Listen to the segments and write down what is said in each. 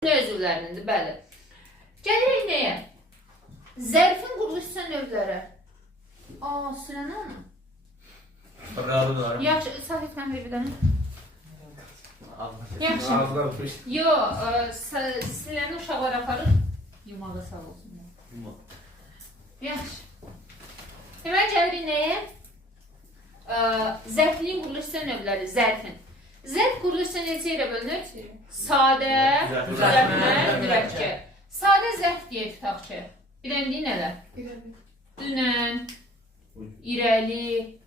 Ne özürlərindir, bəli. Gəlirik nəyə? Zərfin quruluşsa növləri. Silənə onu. Yaxşı, Safik mən bir dənə. Yaxşı. Yox, silənə uşaqlar aparır. Yumağa sağ olsun. Yaxşı. Demək gəlirik nəyə? Zərfliyin quruluşsa növləri, zərfin. Zərf quruluşsa necə yerə bölünür? Sadə, düzəltmə, mürəkkəb. Sadə zərf deyə tutaq ki, biləndiyi nələr? Dünən, irəli,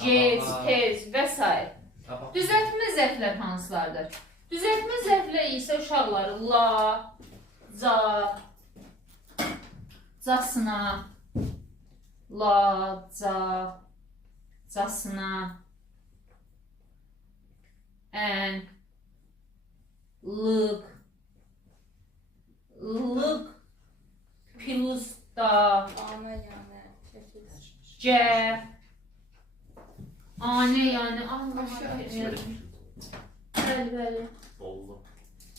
gec, tez və s. Düzəltmə zərflər hansılardır? Düzəltmə zərflər isə uşaqları la, ca, casına, la, ca, casına, ən, lıq, lıq, plus da, cə, anə, yəni, bəli,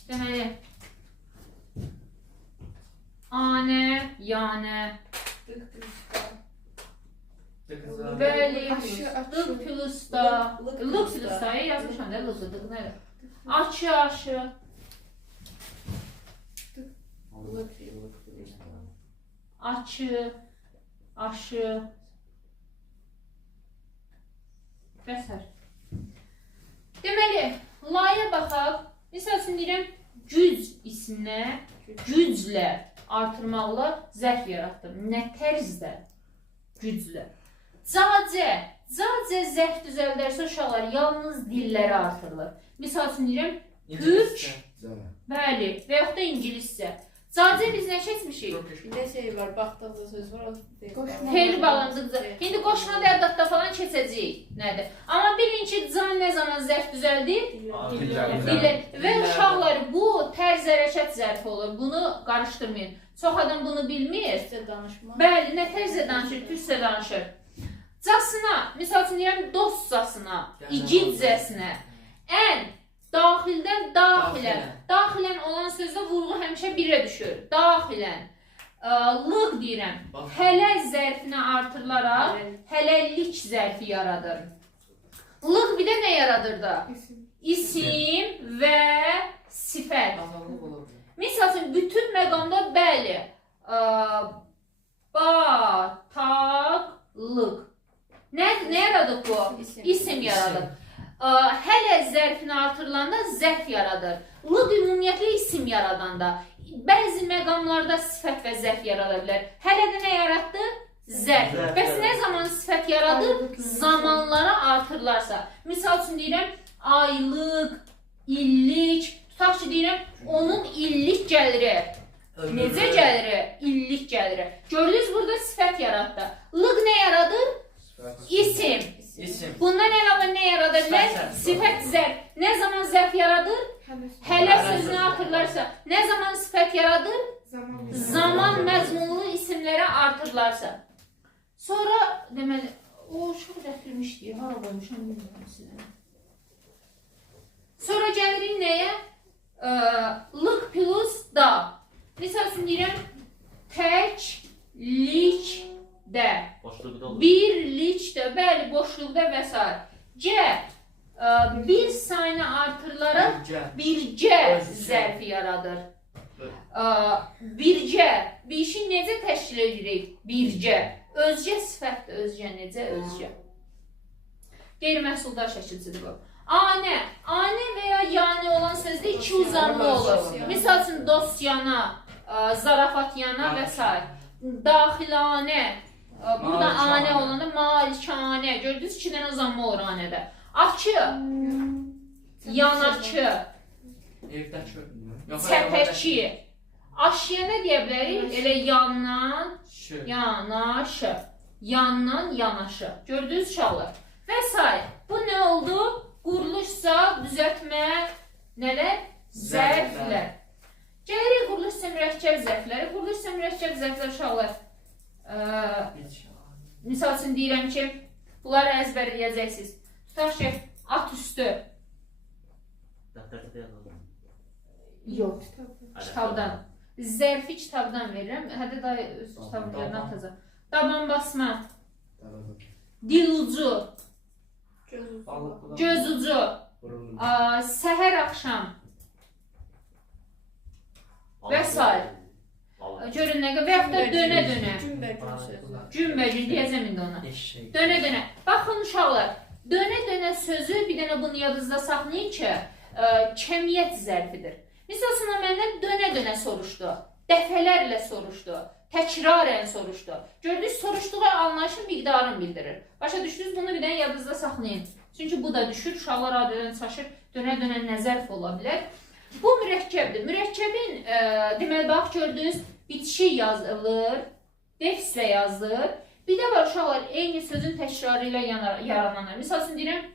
deməli, anə, yanə, bəli, lıq plus da, lıq plus da, yazmışam da, lıq da, nədir? Açı, aşı, açı, aşı, və s. Deməli, la'ya baxaq. Misal üçün deyirəm, güc isimlə, güclə artırmaqla zərf yaratdım. Nə tərzdə? Güclə. Cacə. Cacə zərf düzəldərsə uşaqlar yalnız dilləri artırılır. Misal üçün deyirəm, türk, bəli, və yaxud da ingiliscə. Cacə biz nə keçmişik? Bir də şey var, baxdıqda söz var, Feyli bağlandıqca. İndi qoşma dərdatda falan keçəcəyik. Nədir? Amma bilin ki, can nə zaman zərf düzəldir? Və uşaqlar, bu tərz hərəkət zərfi olur. Bunu qarışdırmayın. Çox adam bunu bilmir. Bəli, nə tərzdə danışır? Türkcə danışır. Casına, misal üçün deyirəm, dostcasına, igidcəsinə, ən, daxildən daxilən. Daxilən olan sözdə vurğu həmişə birə düşür. Daxilən. Lıq deyirəm. Hələ zərfinə artırılaraq hələlik zərfi yaradır. Lıq bir də nə yaradır da? İsim və sifət. Misal üçün, bütün məqamda bəli. Bataqlıq. Nə yaradır bu? İsim yaradır. Hələ zərfini artırılanda zərf yaradır. Lıq ümumiyyətlə isim yaradanda. Bəzi məqamlarda sifət və zərf yarada bilər. Hələ də nə yaratdı? Zərf. Bəs nə zaman sifət yaradır? Zamanlara artırılarsa. Misal üçün deyirəm, aylıq, illik. Tutaq ki, deyirəm, onun illik gəliri. Necə gəliri? İllik gəliri. Gördünüz, burada sifət yaratdı. Lıq nə yaradır? İsim. Bundan əlavə nə yarada bilər? Sifət zərf. Nə zaman zərf yaradır? Hələ sözünü artırlarsa. Nə zaman sifət yaradır? Zaman məzmunlu isimlərə artırlarsa. Sonra, deməli, o uşaq gətirmişdir. Hara qoymuşam, bilmirəm sizə. Sonra gəlirik nəyə? Lıq plus da. Misal üçün deyirəm, təklikdə. Birlikdə, bəli, boşluqda və s. C. Bir sayını artırılaraq bircə zərfi yaradır. Bircə. Bir işi necə təşkil edirik? Bircə. Özcə sifətdir. Özcə necə? Özcə. Qeyri-məhsuldar şəkilçidir bu. Anə. Anə və ya yanə olan sözdə iki uzanma olur. Misal üçün, dostyana, zarafatyana və s. Daxilanə. Burada anə olanda malikanə. Gördünüz, iki dənə uzanma olur anədə. Açı, yanaçı, səpəçi. Aşıya nə deyə bilərik? Elə yandan, yanaşı. Yandan, yanaşı. Gördünüz uşaqlar. Və s. Bu nə oldu? Quruluşsa, düzəltmə, nələr? Zərflər. Gəlirik quruluşsa mürəkkəb zərfləri. Quruluşsa mürəkkəb zərflər uşaqlar. Misal üçün deyirəm ki, bunları əzbərləyəcəksiniz. Tutaq ki, at üstü. Yox, kitabdan. Zərfi kitabdan verirəm. Hədə da öz kitabımdan atacaq. Daban basma, dil ucu, göz ucu, səhər axşam və s. Görün nə qədər və yaxud da dönə-dönə. Cümbə-gün sözü. Cümbə-gün deyəcəm indi ona. Dönə-dönə. Baxın uşaqlar, dönə-dönə sözü bir dənə bunu yadınızda saxlayın ki, kəmiyyət zərfidir. Misalsına məndən dönə-dönə soruşdu, dəfələrlə soruşdu, təkrarən soruşdu. Gördünüz, soruşduğu anlayışın miqdarını bildirir. Başa düşdünüz, bunu bir dənə yadınızda saxlayın. Çünki bu da düşür, uşaqlar adədən çaşır, dönə-dönə nə zərf ola bilər. Bu mürəkkəbdir. Mürəkkəbin, deməli, bax, gördünüz, bitişik yazılır, defislə yazılır. Bir də var uşaqlar, eyni sözün təkrarı ilə yarananlar. Misal üçün deyirəm,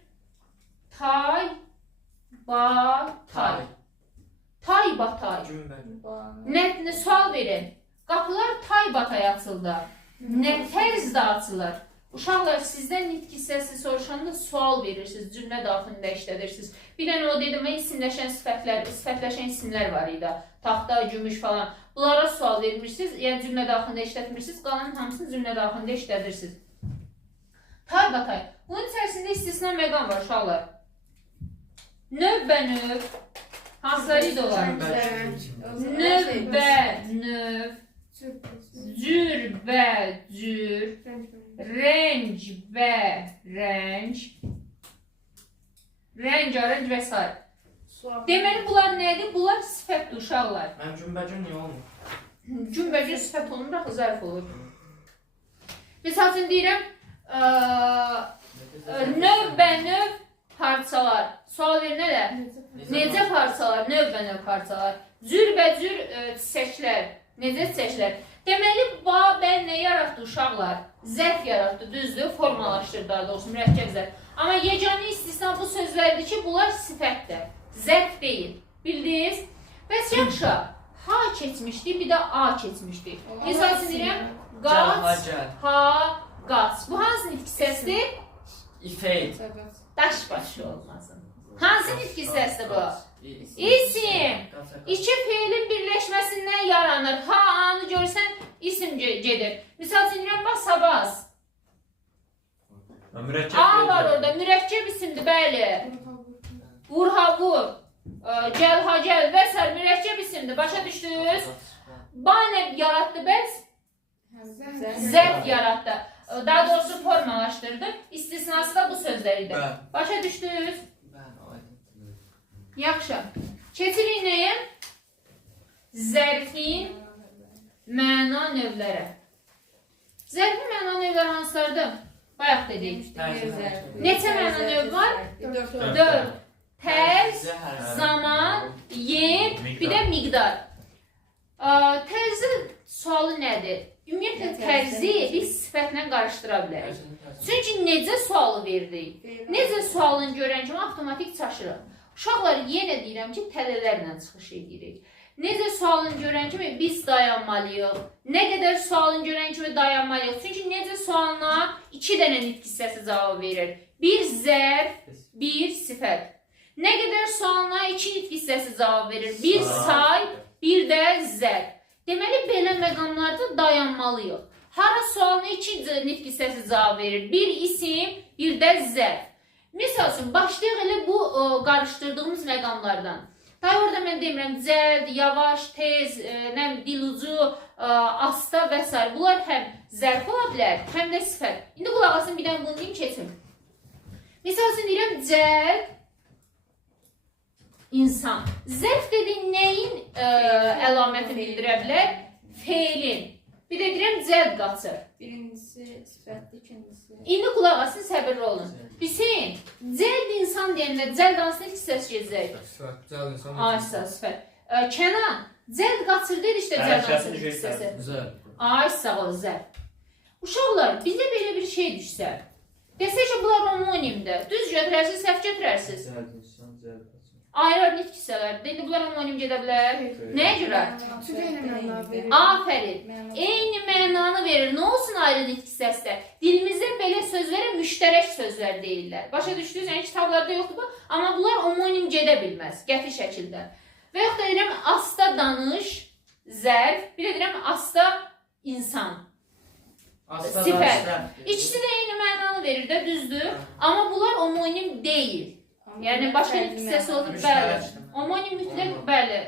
tay, batay. Tay, batay. Nə sual verin. Qapılar tay, batay açıldı. Nə tərzdə açılır? Uşaqlar, sizdən nitq hissəsi soruşanda sual verirsiniz, cümlə daxilində işlədirsiniz. Bir dənə o dedim, isimləşən sifətləşən isimlər var idi. Taxta, gümüş falan. Bunlara sual vermirsiniz, yəni cümlə daxilində işlətmirsiniz, qalanın hamısını cümlə daxilində işlədirsiniz. Tay, batay. Bunun içərisində istisna məqam var uşaqlar. Növ-bə-növ. Hansıları da olar? Növ-bə-növ. Cür-bə-cür. Rəng-bə-rəng. Rəng-rəng və s. Deməli, bunlar nədir? Bunlar sifətdir uşaqlar. Mən cümbəcün niyə olmur? Cümbəcün sifət olmur, axı zərf olur. Misal üçün deyirəm, növ-bə-növ parçalar. Sual verir nədir? Necə parçalar? Növ-bə-növ parçalar. Cür-bə-cür çiçəklər. Necə çiçəklər? Deməli, bə nə yaratdı uşaqlar? Zərf yaratdı, düzdür, formalaşdırdı daha doğrusu, mürəkkəb zərf. Amma yeganə istisna bu sözlərdir ki, bunlar sifətdir, zərf deyil. Bildiniz? Bəs yaxşı, ha keçmişdi, bir də a keçmişdi. Misal üçün deyirəm, qaç, ha, qaç. Bu hansı nitq hissəsidir? İfeyd. Daş başı olmasın. Hansı nitq hissəsidir bu? İsim. İki feilin birləşməsindən yaranır. Ha, anı görsən, isim gedir. Misal üçün deyirəm, basa-bas. A var orada, mürəkkəb isimdir, bəli. Vur-ha-vur, gəl-ha-gəl və s. mürəkkəb isimdir. Başa düşdünüz? Ba nə yaratdı bəs? Zərf yaratdı. Daha doğrusu formalaşdırdı. İstisnası da bu sözləridir. Başa düşdünüz? Yaxşı. Keçirik nəyə? Zərfin məna növləri. Zərfin məna növləri hansılardır? Bayaq dedik. Neçə məna növ var? 4. Tərz, zaman, yer, bir də miqdar. Tərzin sualı nədir? Ümumiyyətlə tərzi biz sifətlə qarışdıra bilərik. Çünki necə sualı verdik? Necə sualını görən kimi avtomatik çaşırıq. Uşaqlar, yenə deyirəm ki, tələlərlə çıxış edirik. Necə sualını görən kimi biz dayanmalıyıq. Nə qədər sualını görən kimi dayanmalıyıq. Çünki necə sualına 2 dənə nitq hissəsi cavab verir. Bir zərf, bir sifət. Nə qədər sualına 2 nitq hissəsi cavab verir. Bir say, bir də zərf. Deməli, belə məqamlarda dayanmalıyıq. Hara sualına 2 nitq hissəsi cavab verir. Bir isim, bir də zərf. Misal üçün, başlayıq elə bu qarışdırdığımız məqamlardan. Daha orada mən demirəm, cəld, yavaş, tez, dil ucu, asta və s. Bunlar həm zərf ola bilər, həm də sifət. İndi qulaq asın, bir dənə bunu deyim, keçim. Misal üçün deyirəm, cəld, insan. Zərf dediyin nəyin əlaməti bildirə bilər? Feilin. Bir də deyirəm, cəld qaçır. Birincisi sifətli, ikincisi. İndi qulaq asın, səbirli olun. Hüseyin, cəld insan deyəndə cəld hansını hissəsi gezəcək? Cəld insan. Aysa, sifət. Kənan, cəld qaçır deyir işte cəld hansını hissəsi. Ay, sağ ol, zəl. Uşaqlar, bizə belə bir şey düşsə, desək ki, bunlar homonimdir. Düz götürərsiniz, səhv götürərsiniz. Ayrı nitq hissələrdir. İndi bunlar homonim gedə bilər. Nəyə görə? Afərin. Eyni mənanı verir. Nə olsun ayrı nitq hissəsi? Dilimizdə belə sözlərə müştərək sözlər deyirlər. Başa düşdünüz? Yəni kitablarda yoxdur bu. Amma bunlar homonim gedə bilməz. Qəti şəkildə. Və yox da deyirəm asta danış, zərf, bir də deyirəm asta insan. Asta Sifət. danışlar. İkisi də eyni mənanı verir də, düzdür? Amma bunlar homonim deyil. Yəni başqa bir hissəsi olur, bəli. Homonim mütləq, bəli,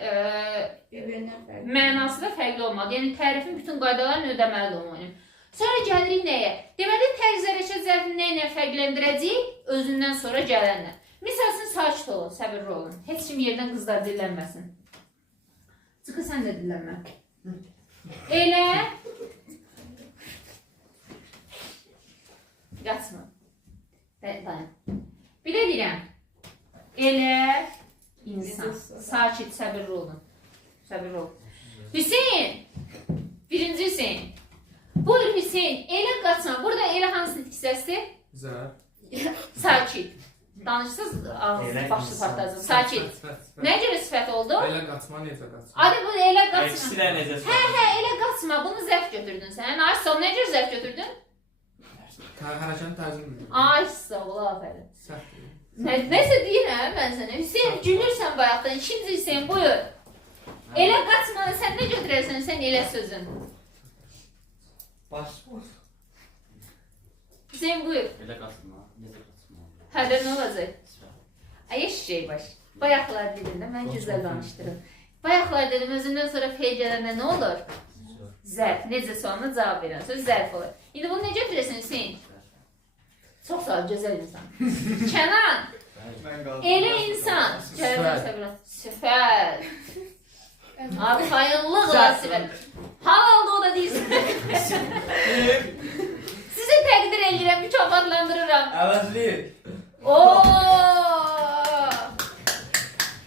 Bir-birindən fərqli. mənası da fərqli olmalı. Yəni tərifin bütün qaydalarını ödəməlidir homonim. Sonra gəlirik nəyə? Deməli, tərz hərəkət zərfini nə ilə fərqləndirəcəyik? Özündən sonra gələnlə. Misal üçün, sakit olun, səbirli olun. Heç kim yerdən qızlar dillənməsin. Çıxı, sən də dillənmə. Elə. Qaçma. Dayan. Bir də deyirəm. Elə insan. Sakit, səbirli olun. Səbirli olun. Hüseyin. Birinci Hüseyin. Buyur Hüseyin. Elə qaçma. Burada elə hansı hissəsi? Zərf. Sakit. Danışsız başlı partazın. Sakit. Nə görə sifət oldu? Elə qaçma, necə qaçma? Adı bu elə İkisi qaçma. də necə Hə, elə qaçma. Bunu zərf götürdün sən. Ay, sağ ol. Nə görə zərf götürdün? Hərəkətin tərzini bildirir. Ay, sağ ol, aferin. Səhv deyil. Nəsə deyirəm mən sənə. Hüseyin, gülürsən bayaqdan. İkinci Hüseyin, buyur. Elə qaçmanı sən nə götürərsən, sən elə sözün. Baş. Hüseyin, buyur. Elə qaçma, necə qaçma. Hədə nə olacaq? Ay, eşşey baş. Bayaqlar dedin də, mən gözəl danışdırım. Bayaqlar dedim, özündən sonra fe'l gələndə nə olur? Zərf. Necə sualına cavab verən söz zərf olur. İndi bunu necə götürəsən Hüseyin? Çox sağ ol, gözəl insan. Kənan, elə insan. Süper. Abi hayırlı da sifət. Halalda o da deyilsin. Sizi təqdir edirəm, mükafatlandırıram. Əvəzliyir. Oo!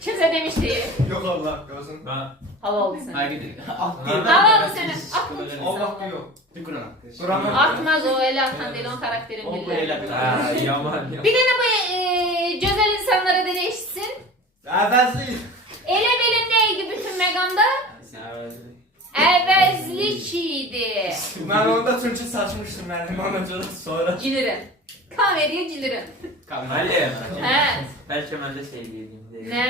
Kimsə demişdi. Yox Allah, gözüm. Halal oldu sənə. Həqiqdir. Halal oldu sənə. Allah yox. Bir Quran. Quran'a Artmaz o, elə atan deyil, onun karakterin O bu bilir. elə bir. yaman. Bir dənə bu gözəl insanlara da ne eşitsin? Əvəzliyir. Elə belə neydi bütün məqamda? Əvəzlik idi. Mən onda çünki saçmışdım mənim anacada sonra. Gülürüm. Komediya gülürüm. Müəllim. Hə, Bəlkə mən də şey deyim. nə?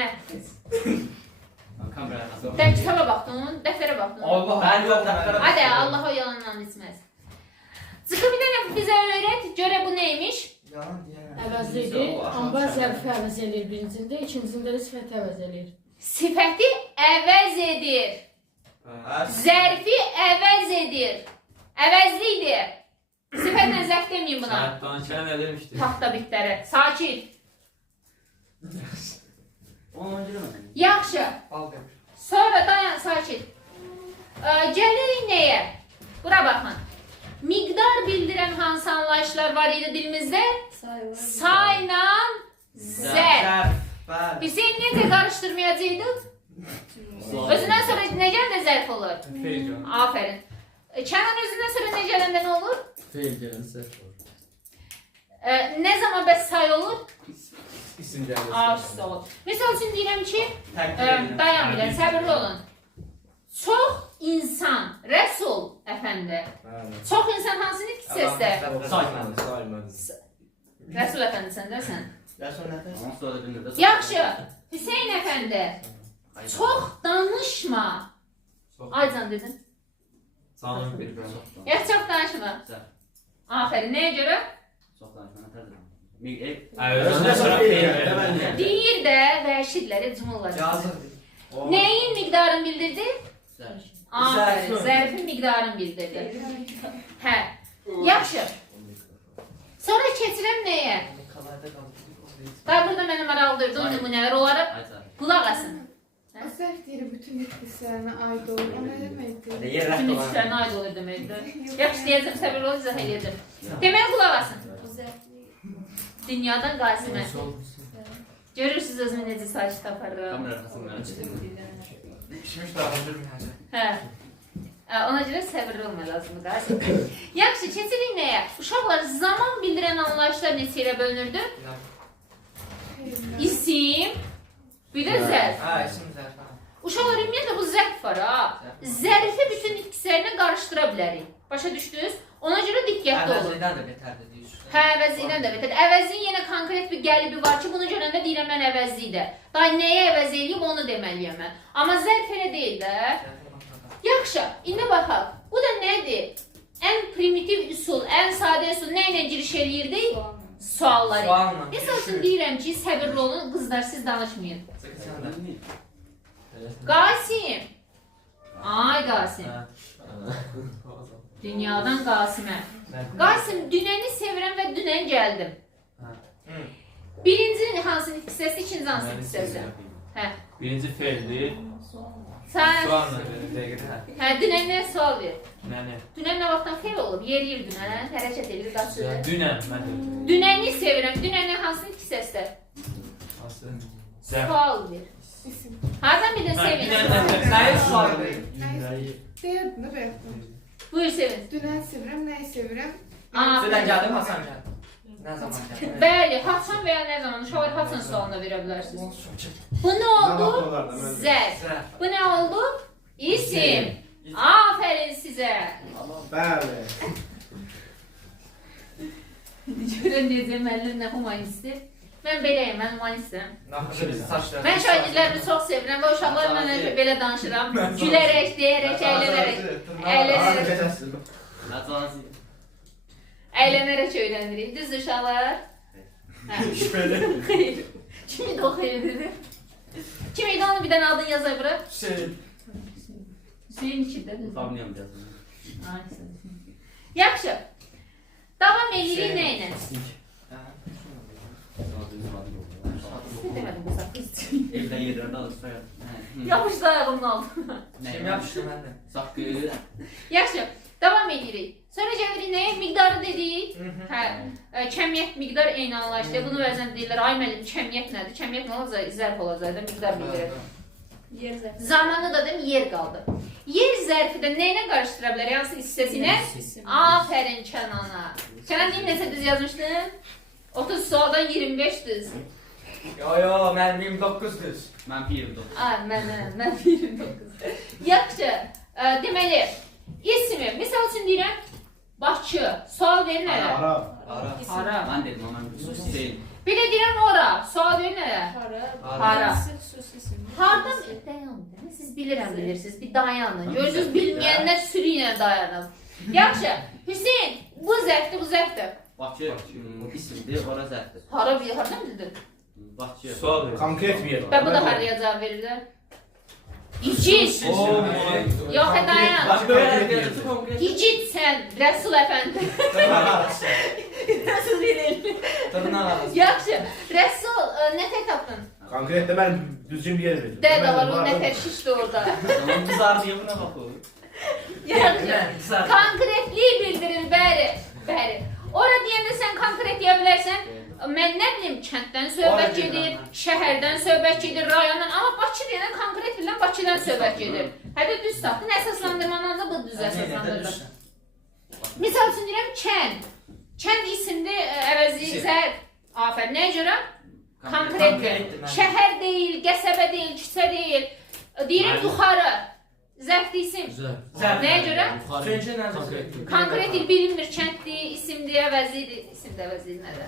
Kameraya Sən baxın. kitaba baxdın, dəftərə baxdın. Allah. Ben yox, dəftərə Hadi Allah o yalandan içməz. Çıxı bir dənə bizə öyrət, görə bu neymiş? Yalan deyirəm. Əvəz edir, amma zərfi əvəz edir birincində, ikincisində də sifəti əvəz edir. Sifəti əvəz edir. Zərfi əvəz edir. Əvəzlidir. Sifətlə zərf deməyin buna. Saat danışan nə demişdi? Taxta bitlərə. Sakit. Onu öncələmə. Yaxşı. Al demiş. Sonra dayan sakit. Gəlirik nəyə? Bura baxın. Miqdar bildirən hansı anlayışlar var idi dilimizdə? Sayılar. Sayla zərf. Bəli. Hüseyin necə qarışdırmayacaqdıq? Özündən sonra necə də zərf olur? Fe'l gələn. Aferin. Kənan özündən sonra necə gələndə nə olur? Fe'l gələn səhv olur. Nə zaman bəs say olur? İsim gələn. Arz olur. Misal üçün deyirəm ki, dayan bilən, səbirli olun. Çox insan, Rəsul əfəndi. Çox insan hansı nitq səsdə? Saymadı. Rəsul əfəndi səndəsən. Rəsul nəfəs? Onu sonra bilmirdə. Yaxşı, Hüseyin əfəndi. Çox danışma. Aycan dedin. Sağlam bir bölüm. Yaxşı, çox danışma. Zərf. Aferin, nəyə görə? Çox danışma, nədir? Özünə sonra fe'l Deyir də vəhşidlər, cümlələr. Yazıq. Nəyin miqdarını bildirdi? Zərf. Aferin, Zərfin. zərfin miqdarını bildirdi. Hə, yaxşı. Sonra keçirəm nəyə? Daha burada mənə maraqlıdır, o nümunələr olaraq Ay zərf. qulaq asın. O zərf deyir bütün nitqislərinə aid olur. O nə deməkdir? Bütün nitqlərinə aid olur deməkdir. Yaxşı, deyəcəm, səbirli ol, izah edəcəm. Deməli, qulaq asın. O zərfli. Dünyadan qasimə. Görürsünüz özümü necə sakit aparıram. Kamera arkasını mənə çəkin. Pişmiş dağılır mı? Hə. Ona görə səbirli olmaq lazımdır, qasim. Yaxşı, keçirik nəyə? Uşaqlar, zaman bildirən anlayışlar neçə ilə bölünürdü? İsim, bir də zərf. Hə, isim zərf. Uşaqlar, ümumiyyətlə bu zərf var ha. Zərfi bütün itkislərini qarışdıra bilərik. Başa düşdünüz? Ona görə diqqətli olun. Əvəzlikdən də betərdir deyir. Hə, əvəzlikdən də beter. Əvəzliyin yenə konkret bir qəlibi var ki, bunu görəndə deyirəm mən əvəzlikdir. Day nəyə əvəz eləyib onu deməliyəm mən. Amma zərf elə deyil də. Yaxşı, indi baxaq. Bu da nədir? Ən primitiv üsul, ən sadə üsul nə ilə giriş eləyirdik? Suallar. Sualla. Məsəl üçün deyirəm ki, səbirli olun, qızlar siz danışmayın. Qasim. Ay Qasim. Dünyadan Qasimə. Qasim, dünəni sevirəm və dünən gəldim. Birinci hansı hissəsi, ikinci hansı hissəsi? Hə. Birinci feildir. Sən Sualla verin dəqiqə. hə, dünəndən sual ver. Dünəni. Dünən nə vaxtdan feil olub? Yeriyir dünən, hərəkət edir, qaçır. Dünən mən. Dünəni sevirəm. Dünənin hansı hissəsi? Asıl. Zərf. Sual ver. İsim. Hardan bildin Sevin? Nəyə sual verir? Deyirdim də bayaqdan. Buyur Sevin. Dünən sevirəm, nəyi sevirəm? Dünən gəldim, Hasan gəldi. Nə zaman gəldi? Bəli, Hasan və ya nə zaman uşaqlar Hasan sualına verə bilərsiniz. Bu nə oldu? Zərf. Bu nə oldu? İsim. Aferin sizə. Bəli. Görən necə müəllimlə humanistdir. Mən beləyəm, mən humanistəm. Naxışı saçlar. Mən şagirdlərimi çox sevirəm və uşaqlarla belə danışıram. Gülərək, deyərək, əylənərək. Əylənərək öyrənirik. Düzdür uşaqlar? Şübhəli. Xeyr. Kim idi o xeyr dedi? Kim idi onu bir dənə adını yazar bura? Hüseyin. Hüseyin içində. Tanıyam yazın. Yaxşı. Davam edirik nə ilə? Ne demədim bu sakız? Evdən yerlərdə alışıyor. Yapışdı ayağımın altına. Kim yapışdı məndə? Saqqı. Yaxşı. Davam edirik. Sonra gəlirik nəyə? Miqdarı dedik. Hə, kəmiyyət, miqdar eyni anlayışdır. Bunu bəzən deyirlər, ay müəllim, kəmiyyət nədir? Kəmiyyət nə olacaq? Zərf olacaq da, miqdar bildirir. Yer zərfi. Zamanı da deyim, yer qaldı. Yer zərfi də nə ilə qarışdıra bilər? Hansı hissəsinə? Afərin Kənana. Kənan deyim, nəsə düz yazmışdın? 30 sualdan 25 düz. Yo, mənim 29 düz. Mən 29. Mən 29. Yaxşı, deməli, ismi, misal üçün deyirəm, Bakı, sual verin hələ. Hara. Mən dedim, mən Hüseyin. Bir də deyirəm ora, sual verin hələ. Hara. Xüsusi isim. Hardan? Dayanın, siz bilirsiniz, bir dayanın. Görürsünüz, bilməyənlər sürü ilə dayanın. Yaxşı, Hüseyin, bu zərfdir. Bakı isimdir, ora zərfdir. Hardan bildin? Bakı. Sual verin. Konkret bir yer. Və bu da haraya cavab verir də? İcid. Yox, dayan. İcid sən, Rəsul əfəndi. Rəsul verir. Yaxşı, Rəsul, nətər tapdın? Konkret də mən düzgün bir yer verdim. Dədə var, o nətər şişdi orada. Zaman qızardı, buna baxın. Yaxşı, konkretliyi bildirir, bəli. Ora deyəndə sən konkret deyə bilərsən, mən nə bilim, kənddən söhbət gedir, şəhərdən söhbət gedir, rayondan, amma Bakı deyəndə konkret bilən Bakıdan söhbət gedir. Hədə düz tapdın, əsaslandırmandan da bu düz əsaslandırılır. Misal üçün deyirəm, kənd. Kənd isimdir, əvəzi zərf. Afər, nəyə görə? Konkretdir. Şəhər deyil, qəsəbə deyil, küçə deyil. Deyirəm, yuxarı. Zərfli isim. Nəyə görə? Konkret il bilinmir, kənddir, isimdir, əvəzidir. İsim də əvəzidir nədir?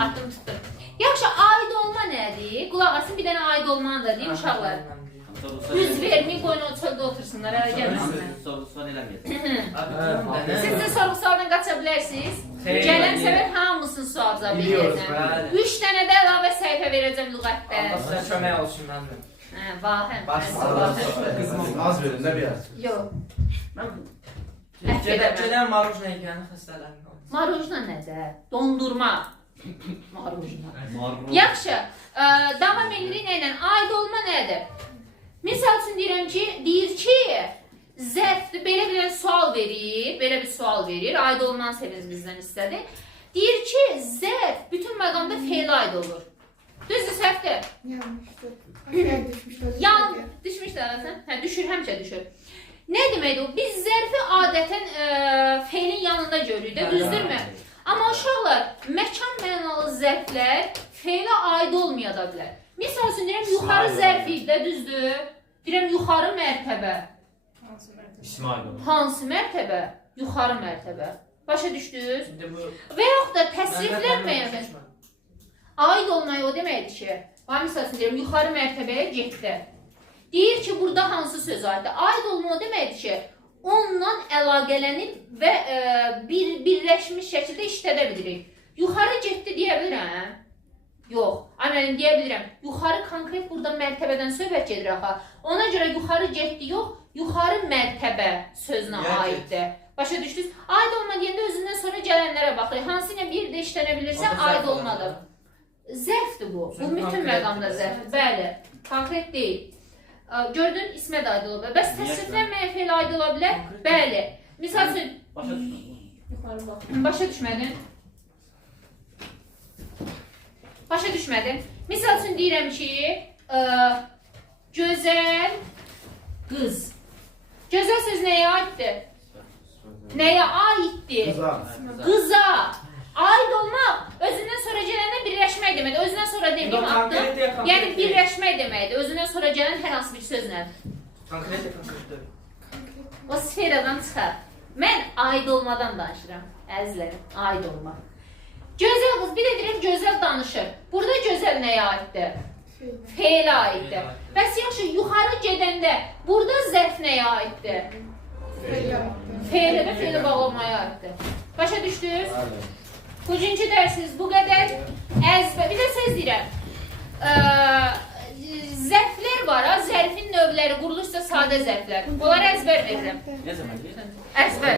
Atdım tuttum. Yaxşı, aid olma nədir? Qulaq asın, bir dənə aid olmanı da deyim uşaqlar. Üz vermeyin, qoyun o çöldə otursunlar, hələ gəlməsinlər. Soru-sual eləməyəcək. Siz də sorğu-sualdan qaça bilərsiniz. Gələn səfər hamısını sual cavab edəcəm. 3 dənə də əlavə səhifə verəcəm lüğətdə. Allah sizə kömək olsun məndən. Vahəm. Az verin də biraz. Yox. Gedən marujna yiyəni xəstələnmə. Marujna nədir? Dondurma. Marujna. Yaxşı, davam edirik nə ilə? Aid olma nədir? Misal üçün deyirəm ki, deyir ki, zərfdir, belə bir sual verir, belə bir sual verir, aid olmanı seviniz bizdən istədi. Deyir ki, zərf bütün məqamda feylə aid olur. Düzdür, səhvdir? Yanlışdır. Düşmüşdür arasın? Hə, düşür, həmçə düşür. Nə deməkdir o? Biz zərfi adətən feylin yanında görürük də, düzdürmü? Amma uşaqlar, məkan mənalı zərflər feylə aid olmaya da bilər. Misal üçün deyirəm, yuxarı zərflik də, düzdür? Deyirəm, yuxarı mərtəbə. İsmail. Hansı mərtəbə? Yuxarı mərtəbə. Başa düşdünüz? Şimdi bu... Və yaxud da təsriflənməyən aid olmayı o deməkdir ki, var misalsın deyirəm, yuxarı mərtəbəyə getdi. Deyir ki, burada hansı söz aiddir? Aid olma o deməkdir ki, onunla əlaqələnib və birləşmiş şəkildə işlədə bilirik. Yuxarı getdi deyə bilirəm? Yox. Əməlim deyə bilirəm. Yuxarı konkret burada mərtəbədən söhbət gedir axı. Ona görə yuxarı getdi yox, yuxarı mərtəbə sözünə aiddir. Başa düşdünüz? Aid olma deyəndə özündən sonra gələnlərə baxır. Hansı ilə bir də işlənə bilirsə aid olmadı. Zərfdir bu. Bu bütün məqamda zərfdir. Bəli. Konkret deyil. Gördün, ismə də aid ola bilər. Bəs təsriflənməyən fe'l aid ola bilər? Bəli. Misal üçün, Başa düşmədin. Yuxarı bax. başa düşmədin? Başa düşmədin? Misal üçün deyirəm ki, gözəl qız. Gözəl söz nəyə aiddir? Nəyə aiddir? Qıza. Qıza. Aid olmaq özündən sonra gələnə birləşmək deməkdir. Özündən sonra deməyim haqqı. Yəni birləşmək deməkdir. Özündən sonra gələn hər hansı bir sözlə. Konkret konkret. O sferadan çıxar. Mən aid olmadan danışıram. Əzizlərim, aid olmaq. Gözəl qız, bir də deyirəm gözəl danışır. Burada gözəl nəyə aiddir? Fe'lə aiddir. Bəs yaxşı, yuxarı gedəndə burada zərf nəyə aiddir? Fe'lə və fe'lə bağlamaya aiddir. Başa düşdünüz? Bugünkü dərsimiz bu qədər. Əzbər, bir də söz deyirəm. Zərflər var, zərfin növləri, quruluşsa sadə zərflər. Onları əzbər verirəm. Ne zaman? Əzbər.